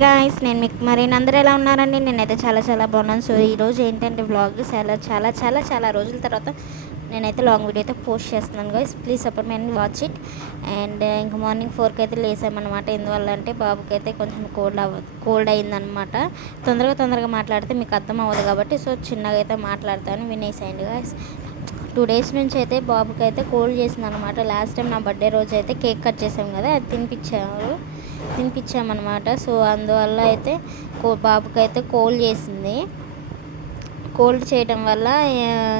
Hi guys, నేను మీకు మరి అందరూ ఎలా ఉన్నారండి? నేనైతే చాలా చాలా బాగున్నాను. సో ఈరోజు ఏంటంటే వ్లాగ్ చాలా చాలా చాలా చాలా రోజుల తర్వాత నేనైతే లాంగ్ వీడియో అయితే పోస్ట్ చేస్తున్నాను guys. Please support me and watch it. And ఇంకా మార్నింగ్ 4కి అయితే లేసామన్నమాట. ఎందువల్ల అంటే బాబుకి అయితే కొంచెం కోల్డ్ అయిందనమాట. తొందరగా మాట్లాడితే మీకు అర్థం అవ్వదు కాబట్టి సో చిన్నగా అయితే మాట్లాడతాను, వినేసేయండి గాయ్స్. 2 డేస్ నుంచి అయితే బాబుకి అయితే కోల్డ్ చేసింది అనమాట. లాస్ట్ టైం నా బర్త్డే రోజు అయితే కేక్ కట్ చేసాం కదా, అది తినిపించామన్నమాట. సో అందువల్ల అయితే బాబుకి అయితే కోల్డ్ చేసింది. కోల్డ్ చేయడం వల్ల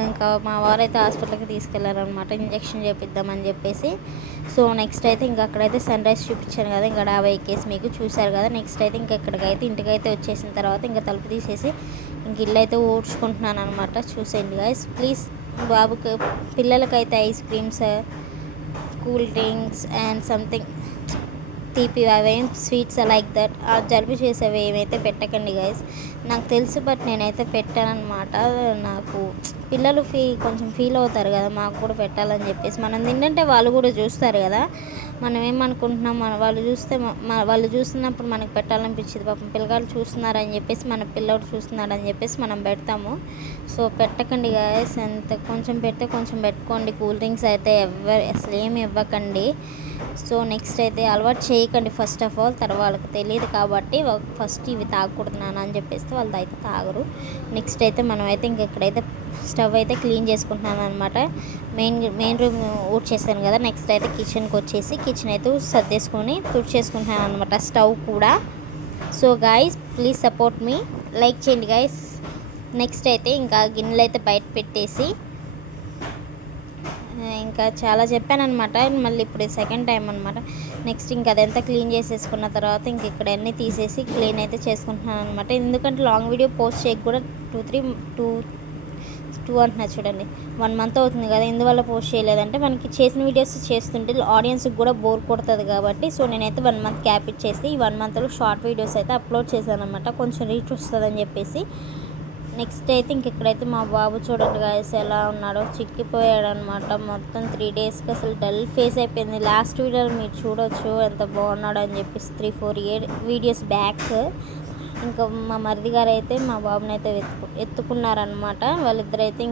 ఇంకా మా వారైతే హాస్పిటల్కి తీసుకెళ్లారనమాట, ఇంజెక్షన్ చేపిద్దామని చెప్పేసి. సో నెక్స్ట్ అయితే ఇంకా అక్కడైతే సన్ రైజ్ చూపించాను కదా, ఇంకా డాబా ఎక్కేసి మీకు చూశారు కదా. నెక్స్ట్ అయితే ఇంకా ఇక్కడికైతే ఇంటికైతే వచ్చేసిన తర్వాత ఇంకా తలుపు తీసేసి ఇంక ఇల్లు అయితే ఊడ్చుకుంటున్నాను అనమాట. చూసేయండి గైస్ ప్లీజ్. బాబుకి పిల్లలకైతే ice creams, cool drinks and something తీపి అవేం స్వీట్స్ లైక్ దట్ జలుబు చేసేవి ఏమైతే పెట్టకండి గైస్. నాకు తెలుసు బట్ నేనైతే పెట్టానమాట. నాకు పిల్లలు కొంచెం ఫీల్ అవుతారు కదా, మాకు కూడా పెట్టాలని చెప్పేసి. మనం తింటే వాళ్ళు కూడా చూస్తారు కదా, మనం ఏమనుకుంటున్నాం, వాళ్ళు చూస్తున్నప్పుడు మనకు పెట్టాలనిపించింది. పాపం పిల్లగాళ్ళు చూస్తున్నారని చెప్పేసి, మన పిల్లడు చూస్తున్నాడని చెప్పేసి మనం పెడతాము. సో పెట్టకండి గైస్. ఎంత కొంచెం పెడితే కొంచెం పెట్టుకోండి. కూల్ డ్రింక్స్ అయితే అసలు ఏమి ఇవ్వకండి. సో నెక్స్ట్ అయితే అలవాటు చేయకండి ఫస్ట్ ఆఫ్ ఆల్. తర్వాత వాళ్ళకి తెలియదు కాబట్టి ఫస్ట్ ఇవి తాగకూడదున్నాను అని చెప్పేసి వాళ్ళు అయితే తాగరు. నెక్స్ట్ అయితే మనం అయితే ఇక్కడైతే స్టవ్ అయితే క్లీన్ చేసుకుంటున్నాను అనమాట. మెయిన్ రూమ్ ఊడ్చేసాను కదా. నెక్స్ట్ అయితే కిచెన్కి వచ్చేసి కిచెన్ అయితే సర్దేసుకొని తుడిచేసుకుంటున్నాను అనమాట, స్టవ్ కూడా. So guys please support me, like చేయండి గాయస్. నెక్స్ట్ అయితే ఇంకా గిన్నెలు అయితే బయట పెట్టేసి ఇంకా చాలా చెప్పానమాట. మళ్ళీ ఇప్పుడు సెకండ్ టైం అనమాట. నెక్స్ట్ ఇంకా అదంతా క్లీన్ చేసేసుకున్న తర్వాత ఇంక ఇక్కడ అన్నీ తీసేసి క్లీన్ అయితే చేసుకుంటున్నాను అనమాట. ఎందుకంటే లాంగ్ వీడియో పోస్ట్ చేయక కూడా 2 అంటున్నా చూడండి, 1 మంత్ అవుతుంది కదా. ఎందువల్ల పోస్ట్ చేయలేదంటే మనకి చేసిన వీడియోస్ చేస్తుంటే ఆడియన్స్కి కూడా బోర్ కొడుతుంది కాబట్టి. సో నేనైతే 1 మంత్ గ్యాప్ ఇచ్చేసి ఈ 1 మంత్లో షార్ట్ వీడియోస్ అయితే అప్లోడ్ చేశాను అనమాట, కొంచెం రీచ్ వస్తుందని చెప్పేసి. నెక్స్ట్ అయితే ఇక్కడైతే మా బాబు చూడండి గాయస్ ఎలా ఉన్నాడో, చిక్కిపోయాడు అనమాట. మొత్తం 3 డేస్కి అసలు డల్ ఫేస్ అయిపోయింది. లాస్ట్ వీడియోలో మీరు చూడొచ్చు ఎంత బాగున్నాడు అని చెప్పేసి, 3-4 వీడియోస్ బ్యాక్. ఇంకా మా మరిది గారు అయితే మా బాబుని అయితే ఎత్తుకున్నారనమాట. వాళ్ళిద్దరైతే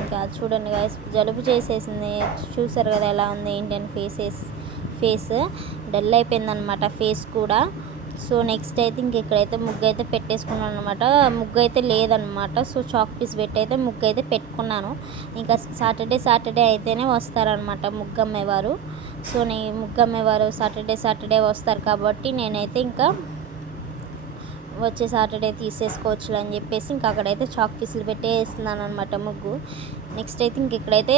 ఇంకా చూడండి గాయస్ జలుబు చేసేసింది. చూసారు కదా ఎలా ఉంది ఏంటని ఫేస్ డల్ అయిపోయిందనమాట, ఫేస్ కూడా. సో నెక్స్ట్ అయితే ఇక్కడైతే ముగ్గు అయితే పెట్టేసుకున్నాను అనమాట. ముగ్గు అయితే లేదనమాట. సో చాక్ పీస్ పెట్టి అయితే ముగ్గు అయితే పెట్టుకున్నాను. ఇంకా సాటర్డే అయితేనే వస్తారనమాట ముగ్గు అమ్మేవారు. సో ముగ్గు అమ్మేవారు సాటర్డే వస్తారు కాబట్టి నేనైతే ఇంకా వచ్చే సాటర్డే తీసేసుకోవచ్చు అని చెప్పేసి ఇంకా అక్కడైతే చాక్ పీసులు పెట్టేస్తున్నాను అనమాట ముగ్గు. నెక్స్ట్ అయితే ఇక్కడైతే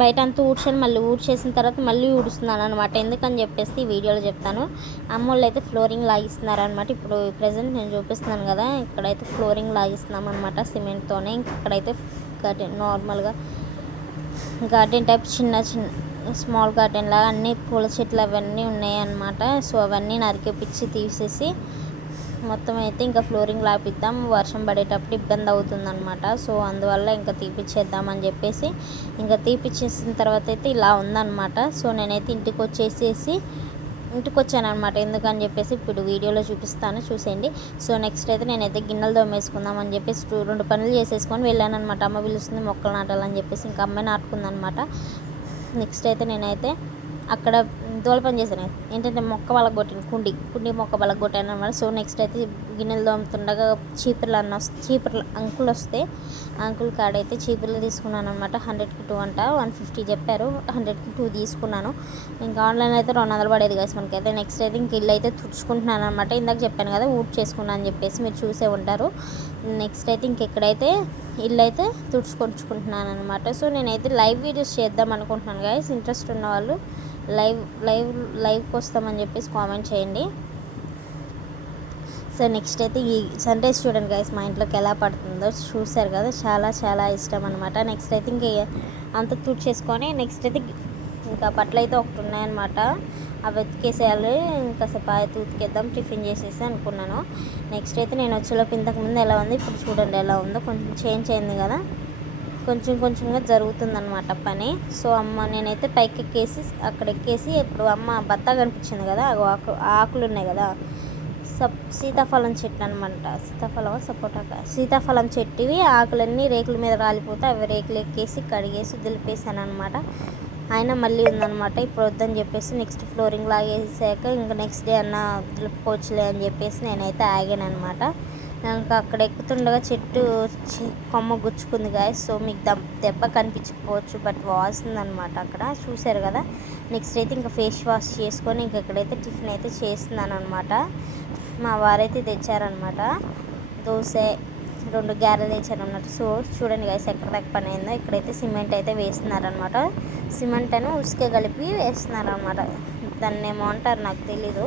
బయట అంతా మళ్ళీ ఊడ్చేసిన తర్వాత మళ్ళీ ఊడుస్తున్నాను అనమాట. ఎందుకని చెప్పేసి ఈ వీడియోలో చెప్తాను. అమ్మోళ్ళు అయితే ఫ్లోరింగ్ లాగిస్తున్నారు అనమాట. ఇప్పుడు ప్రజెంట్ నేను చూపిస్తున్నాను కదా, ఇక్కడైతే ఫ్లోరింగ్ లాగిస్తున్నాం అనమాట సిమెంట్తోనే. ఇక్కడైతే నార్మల్గా గార్డెన్ టైప్ చిన్న స్మాల్ గార్డెన్ లాగా అన్ని పూల చెట్లు అవన్నీ ఉన్నాయి అన్నమాట. సో అవన్నీ నరికేపిచ్చి తీసేసి మొత్తం అయితే ఇంకా ఫ్లోరింగ్ లాపిద్దాం, వర్షం పడేటప్పుడు ఇబ్బంది అవుతుందన్నమాట. సో అందువల్ల ఇంకా తీపిచ్చేద్దామని చెప్పేసి ఇంకా తీపిచ్చేసిన తర్వాత అయితే ఇలా ఉందన్నమాట. సో నేనైతే ఇంటికి వచ్చానమాట. ఎందుకని చెప్పేసి ఇప్పుడు వీడియోలో చూపిస్తాను, చూసేయండి. సో నెక్స్ట్ అయితే నేనైతే గిన్నెలు దోమేసుకుందామని చెప్పేసి 2 పనులు చేసేసుకొని వెళ్ళాను అనమాట. అమ్మ పిలుస్తుంది మొక్కలు నాటాలని చెప్పేసి, ఇంకా అమ్మాయి నాటుకుందనమాట. నెక్స్ట్ అయితే నేనైతే అక్కడ దోల పని చేశాను ఏంటంటే మొక్క పలగొట్టాను, కుండి మొక్క పలగొట్టాను అనమాట. సో నెక్స్ట్ అయితే గిన్నెలు దోముతుండగా చీపుర్లు అంకులు వస్తే అంకుల్ కాడైతే చీపుర్లు తీసుకున్నాను అనమాట. 100కి 2 అంట, 150 చెప్పారు, 100కి 2 తీసుకున్నాను. ఇంకా ఆన్లైన్ అయితే 200 పడేది కదా మనకైతే. నెక్స్ట్ అయితే ఇంక ఇల్లు అయితే తుడుచుకుంటున్నాను అనమాట. ఇందాక చెప్పాను కదా ఊడ్ చేసుకున్నాను అని చెప్పేసి, మీరు చూసే ఉంటారు. నెక్స్ట్ అయితే ఇక్కడైతే ఇల్లు అయితే తుడుచుకుంటున్నాను అనమాట. సో నేనైతే లైవ్ వీడియోస్ చేద్దాం అనుకుంటున్నాను గైస్. ఇంట్రెస్ట్ ఉన్న వాళ్ళు లైవ్కి వస్తామని చెప్పేసి కామెంట్ చేయండి. సో నెక్స్ట్ అయితే ఈ సన్ రైజ్ చూడండి గైస్ మా ఇంట్లోకి ఎలా పడుతుందో చూసారు కదా, చాలా చాలా ఇష్టం అనమాట. నెక్స్ట్ అయితే ఇంక అంత తుడిచేసుకొని నెక్స్ట్ అయితే ఇంకా బట్టలు అయితే ఒకటి ఉన్నాయన్నమాట, అవి ఉతికేసేయాలి. ఇంకా సేపు ఉతికేద్దాం, టిఫిన్ చేసేసి అనుకున్నాను. నెక్స్ట్ అయితే నేను వచ్చేలోపు ఇంతకుముందు ఎలా ఉంది ఇప్పుడు చూడండి ఎలా ఉందో, కొంచెం చేంజ్ అయింది కదా, కొంచెంగా జరుగుతుందన్నమాట పని. సో అమ్మ నేనైతే పైకి ఎక్కేసి అక్కడ ఎక్కేసి ఇప్పుడు అమ్మ బత్తా కనిపించింది కదా, ఆకులు ఉన్నాయి కదా, సీతాఫలం చెట్టు అనమాట. సీతాఫలం చెట్టువి ఆకులన్నీ రేకుల మీద రాలిపోతే అవి రేకులు ఎక్కేసి కడిగేసి దులిపేసాను అనమాట. అయినా మళ్ళీ ఉందన్నమాట. ఇప్పుడు వద్దని చెప్పేసి నెక్స్ట్ ఫ్లోరింగ్ లాగేసాక ఇంకా నెక్స్ట్ డే అన్న దులుపుకోవచ్చులే అని చెప్పేసి నేనైతే ఆగాను అనమాట. ఇంకా అక్కడ ఎక్కుతుండగా చెట్టు కొమ్మ గుచ్చుకుంది గాయస్. సో మీకు దెబ్బ కనిపించకపోవచ్చు, బట్ వాసిందనమాట అక్కడ, చూసారు కదా. నెక్స్ట్ అయితే ఇంకా ఫేస్ వాష్ చేసుకొని ఇంక ఇక్కడైతే టిఫిన్ అయితే చేస్తున్నాను అనమాట. మా వారైతే తెచ్చారనమాట దోశ, 2 గారెలు తెచ్చారనమాట. సో చూడండి గాయస్ ఎక్కడ దాకా పని అయిందో. ఇక్కడైతే సిమెంట్ అయితే వేస్తున్నారనమాట. సిమెంట్ అని ఉసుక కలిపి వేస్తున్నారనమాట. దాన్ని ఏమో అంటారు, నాకు తెలీదు.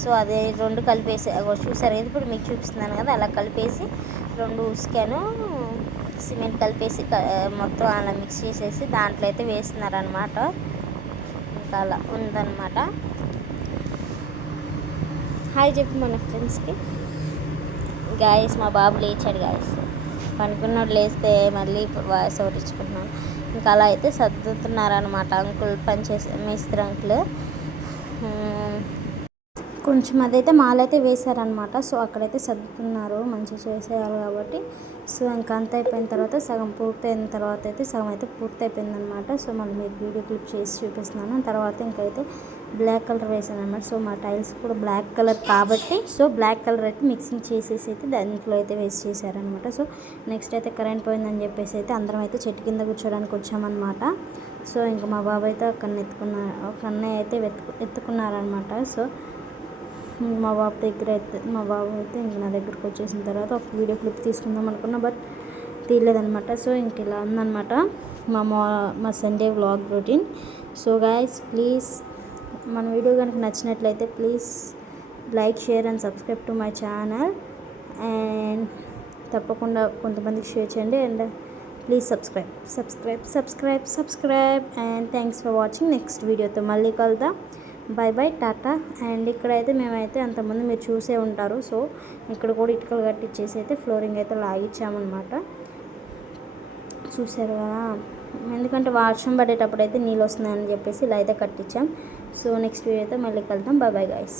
సో అదే 2 కలిపేసి చూసారు కదా, ఇప్పుడు మీకు చూపిస్తున్నాను కదా, అలా కలిపేసి 2 ఉసుకను సిమెంట్ కలిపేసి మొత్తం అలా మిక్స్ చేసేసి దాంట్లో అయితే వేస్తున్నారనమాట. ఇంకా అలా ఉందన్నమాట. హాయ్ చెప్పి మన ఫ్రెండ్స్కి. గాయస్ మా బాబు లేచాడు గాయస్. పనుకున్నాడు, లేస్తే మళ్ళీ వాయిస్ ఓవర్ ఇచ్చుకుంటున్నాను. ఇంకా అలా అయితే సర్దుతున్నారనమాట అంకుల్, పనిచేసే మేస్త్రి అంకుల్. కొంచెం అదైతే మాలైతే వేశారనమాట. సో అక్కడైతే సర్దుతున్నారు, మంచిగా చేసేయాలి కాబట్టి. సో ఇంకా అంత అయిపోయిన తర్వాత సగం పూర్తయిన తర్వాత అయితే సగం అయితే పూర్తి అయిపోయిందనమాట. సో మళ్ళీ మీకు వీడియో క్లిప్ చేసి చూపిస్తున్నాను. తర్వాత ఇంకైతే బ్లాక్ కలర్ వేసాను అనమాట. సో మా టైల్స్ కూడా బ్లాక్ కలర్ కాబట్టి సో బ్లాక్ కలర్ అయితే మిక్సింగ్ చేసేసి అయితే దాంట్లో అయితే వేస్ట్ చేశారనమాట. సో నెక్స్ట్ అయితే కరెంట్ పోయిందని చెప్పేసి అయితే అందరం అయితే చెట్టు కింద కూర్చోడానికి వచ్చామన్నమాట. సో ఇంకా మా బాబు అయితే ఒక అన్నయ్య అయితే ఎత్తుకున్నారనమాట. సో మా బాబు అయితే ఇంక నా దగ్గరకు వచ్చేసిన తర్వాత ఒక వీడియో క్లిప్ తీసుకుందాం అనుకున్నా, బట్ తీయలేదనమాట. సో ఇంక ఇలా ఉందన్నమాట మా Sunday vlog routine. So guys please మన వీడియో కనుక నచ్చినట్లయితే please like, share and subscribe to my channel. And తప్పకుండా కొంతమందికి షేర్ చేయండి. And please subscribe and thanks for watching. Next వీడియోతో మళ్ళీ కలుద్దాం. బై టాటా. అండ్ ఇక్కడైతే మేమైతే అంతకుముందు మీరు చూసే ఉంటారు. సో ఇక్కడ కూడా ఇటుకలు కట్టించేసి అయితే ఫ్లోరింగ్ అయితే లాగిచ్చామన్నమాట. చూసారు కదా, ఎందుకంటే వర్షం పడేటప్పుడు అయితే నీళ్ళు వస్తున్నాయని చెప్పేసి ఇలా అయితే కట్టించాం. సో నెక్స్ట్ వీడియో అయితే మళ్ళీ కలుద్దాం. Bye guys.